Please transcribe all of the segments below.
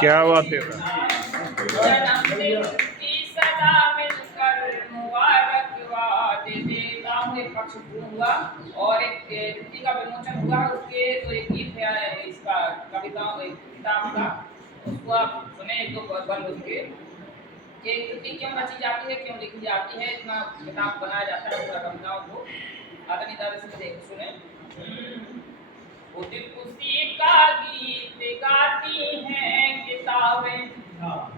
क्या बात है। जन्मदिन की सदा मिलकर मुबारकबाद देता हूँ। एक पक्ष हुआ और एक कृति का विमोचन हुआ। उसके तो एक गीत है इसका कविताओं किताब का, उसको आप सुने एक दो बंद उसके कि कृति क्यों रची जाती है, क्यों लिखी जाती है, इतना किताब बनाया जाता है पूरा कविताओं को। आदमी तरह से देख सुने। खुद खुशी का गीत गाती हैं किताबें,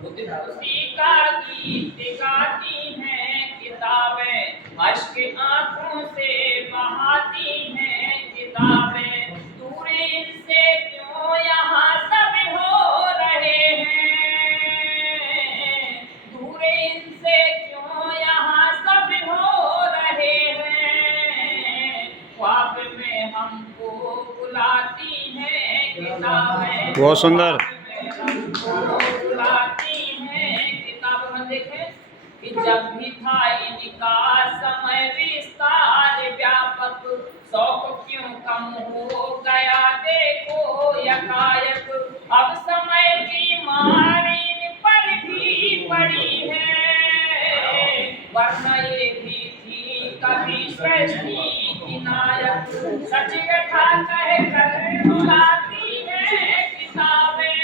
खुद खुशी का गीत गाती हैं किताबें, अश्क आंखों से बहाती हैं किताबें। दूर इनसे क्यों यहाँ सब हो रहे हैं, दूर इनसे क्यों यहाँ सब हो रहे हैं, ख्वाब में हमको बुलाती हैं किताबें। बहुत सुंदर। बुलाती हैं किताब में। देखें कि जब भी था इनका समय विस्तार व्यापक, शौक क्यों कम हो गया देखो यकायक। अब समय की मार इन पर भी पड़ी है, वरना ये भी थी कभी सृष्टि की नायक। सच कथा कह कर रुलाती है किताबें,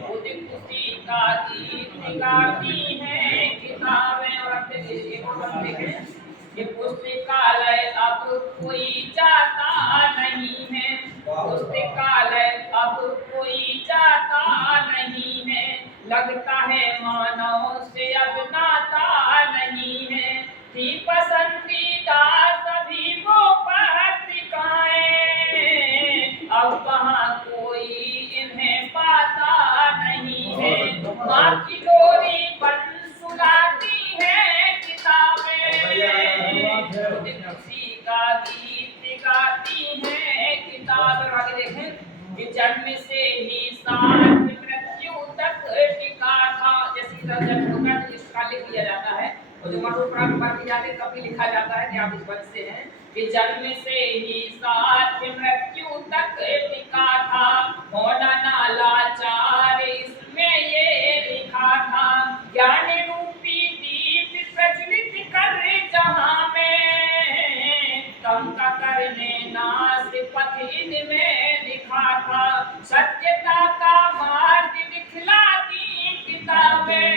खुद खुशी का गीत गाती हैं किताबें। और अब देखिए कि पुस्तकालय अब कोई जाता नहीं है, पुस्तकालय अब कोई जाता नहीं है, लगता है मानव से अब नाता नहीं है। थी पसंदीदा सभी वो पत्रिकाएं, अब वहाँ कोई इन्हें पाता नहीं है। माँ की डोरी पर सुनाती है किताबें, खुद खुशी का गीत गाती है किताबें। आगे देखें कि जन्म से ही साथ मृत्यु तक टिका था। जैसे जन्म होता है तो इसका लिख दिया जाता है, और जो मठोपरांत पर जाते तब भी लिखा जाता है कि आप इस वंश से हैं। कि जन्म से ही साथ मृत्यु तक टिका था, होना ना लाचार इसमें ये लिखा था। ज्ञान रूपी दीप प्रज्वलित कर जहां में, कम का करने नाश पथ इनमें दिखा था। सत्यता का मार्ग दिखलाती किताबें,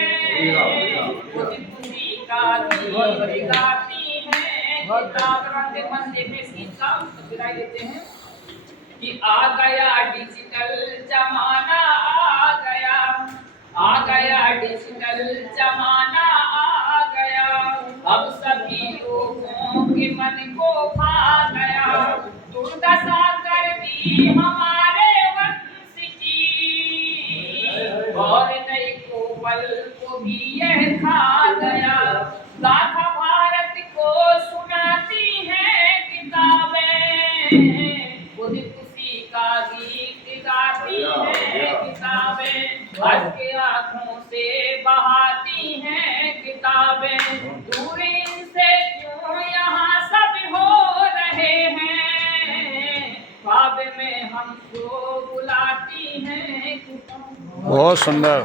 खुद खुशी का गीत गाती हैं किताब। रंग मंदिर में सीखा विदाई देते हैं कि आ गया डिजिटल जमाना, आ गया डिजिटल जमाना आ गया। अब सभी लोगों के मन को भा गया, दुर्दशा कर दी हमारे वंश की, और नई कोवल को भी यह खा गया। गाथा भारत को सुनाती हैं किताबें, खुद खुशी का गीत गाती हैं किताबें, हंस के आंखों से बहाती हैं किताबें। दूर इनसे क्यों यहाँ सब हो रहे हैं, ख्वाब में हमको बुलाती हैं किताबें। बहुत सुंदर।